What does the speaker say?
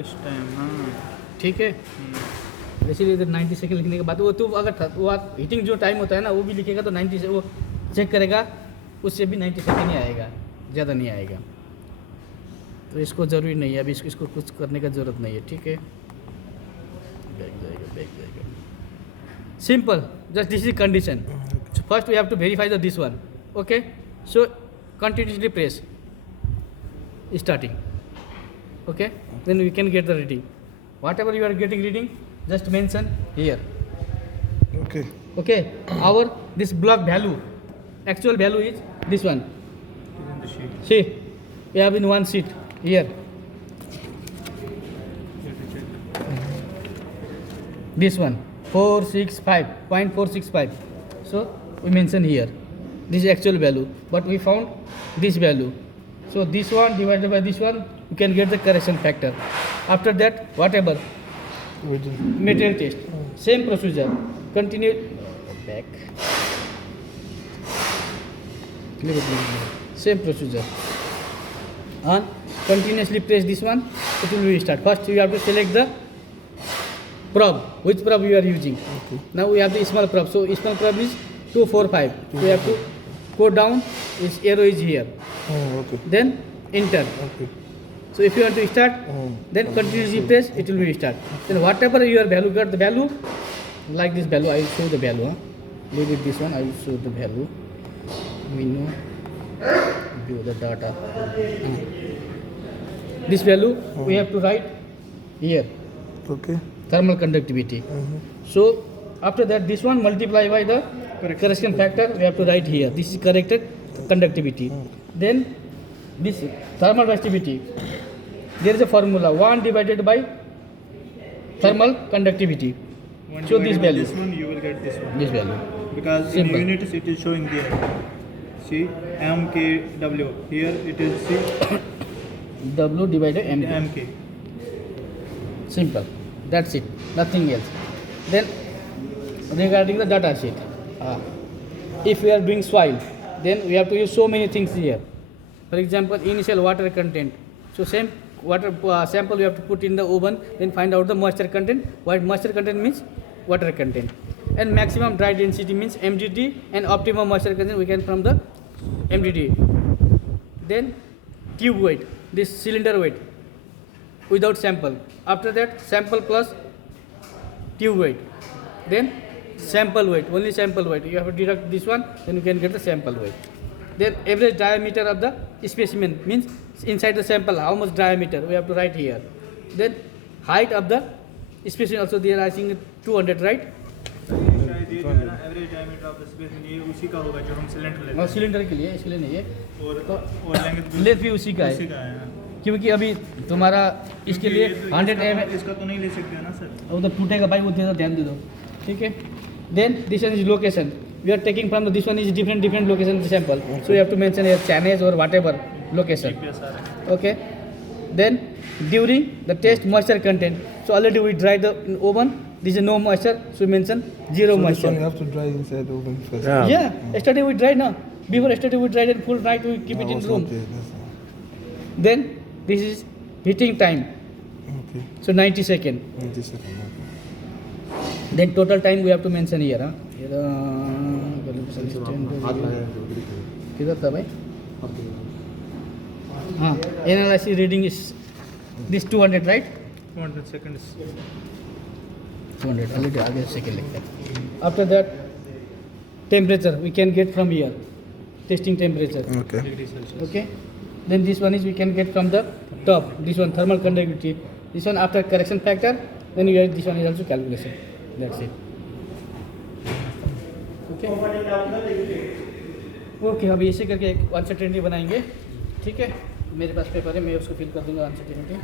Test time, हाँ ठीक है। इसीलिए इधर 90 सेकंड लिखने के बाद वो तो अगर वो हीटिंग जो टाइम होता है ना वो भी लिखेगा तो 90 से वो चेक करेगा, उससे भी 90 सेकंड ही आएगा, ज़्यादा नहीं आएगा। तो इसको ज़रूरी नहीं है अभी, इसको कुछ करने का ज़रूरत नहीं है, ठीक है। बैक जाएगा simple, just this is condition. First we have to verify the this one, okay. So continuously press starting, okay, then we can get the reading. Whatever you are getting reading, just mention here, okay. Our this block value, actual value is this one. in the sheet. See, we have in one sheet here, You have to check. this one 465.465. So we mention here this is actual value, but we found this value. So this one divided by this one, you can get the correction factor. After that, whatever material test, same procedure, continue back, same procedure, and continuously press this one, it will restart. First you have to select the probe, which probe you are using. Now we have the small probe, so small probe is 245. We have to go down, its arrow is here, then enter. So if you want to start, then continuously press, it will restart. Then whatever your value got, the value like this value, I will show the value, leave it this one, I will show the value. We know view the data. This value we have to write here, thermal conductivity. So after that, this one multiply by the correction factor, we have to write here, this is corrected conductivity. Then this thermal resistivity, there is a formula, 1 divided by thermal conductivity. One So divided this by value, this one, you will get this one. this value, Because Simple. in units it is showing there. See, MKW. Here it is see W divided M. MK. Simple, that's it, nothing else. Then regarding the data sheet, if we are doing soil, then we have to use so many things here. For example, initial water content. So same water sample we have to put in the oven, then find out the moisture content. What moisture content means? Water content. And maximum dry density means MDT, and optimum moisture content we can from the MDT. Then tube weight, this cylinder weight without sample. After that, sample plus tube weight. Then sample weight, only sample weight. You have to deduct this one, then you can get the sample weight. Then average diameter of the specimen means inside the sample how much diameter we have to write here. Then height of the specimen also there, I think 200, right? शायद ये जो है ना average diameter of the specimen ये उसी का होगा जो हम सिलेंडर लेते और हैं। सिलेंडर के लिए, इसके लिए नहीं है, और लेंथ लेंथ भी उसी का उसी है, का है। क्योंकि अभी तुम्हारा इसके लिए 100 mm इसका तो नहीं ले सकते ना सर। वो तो टूटेगा भाई, वो थोड़ा ध्यान दे दो, ठीक है। Then this one is location, we are taking from this one is different location sample, so you have to mention here channels और whatever location, okay. Then during the test moisture content, so already we dry the in oven, this is no moisture, so we mention zero So this moisture. one you have to dry inside the oven first. Yeah, yesterday we dried now, before yesterday we dried and full night we keep it in room. Then this is heating time, Okay. so 90 second. 90 seconds. Then total time we have to mention here, किधर था भाई? हाँ, analysis reading is this 200, right? 200 seconds. 200, already आगे second लिखते हैं. After that, temperature we can get from here, testing temperature. Okay. Degree Celsius. Okay. Then this one is we can get from the top. This one thermal conductivity. This one after correction factor. Then you get this one is also calculation. That's it. Okay. Okay. अभी ऐसे करके एक uncertainty बनाएंगे, ठीक है। मेरे पास paper है, मैं उसको फिल कर दूंगा अनसर्टेनिटी।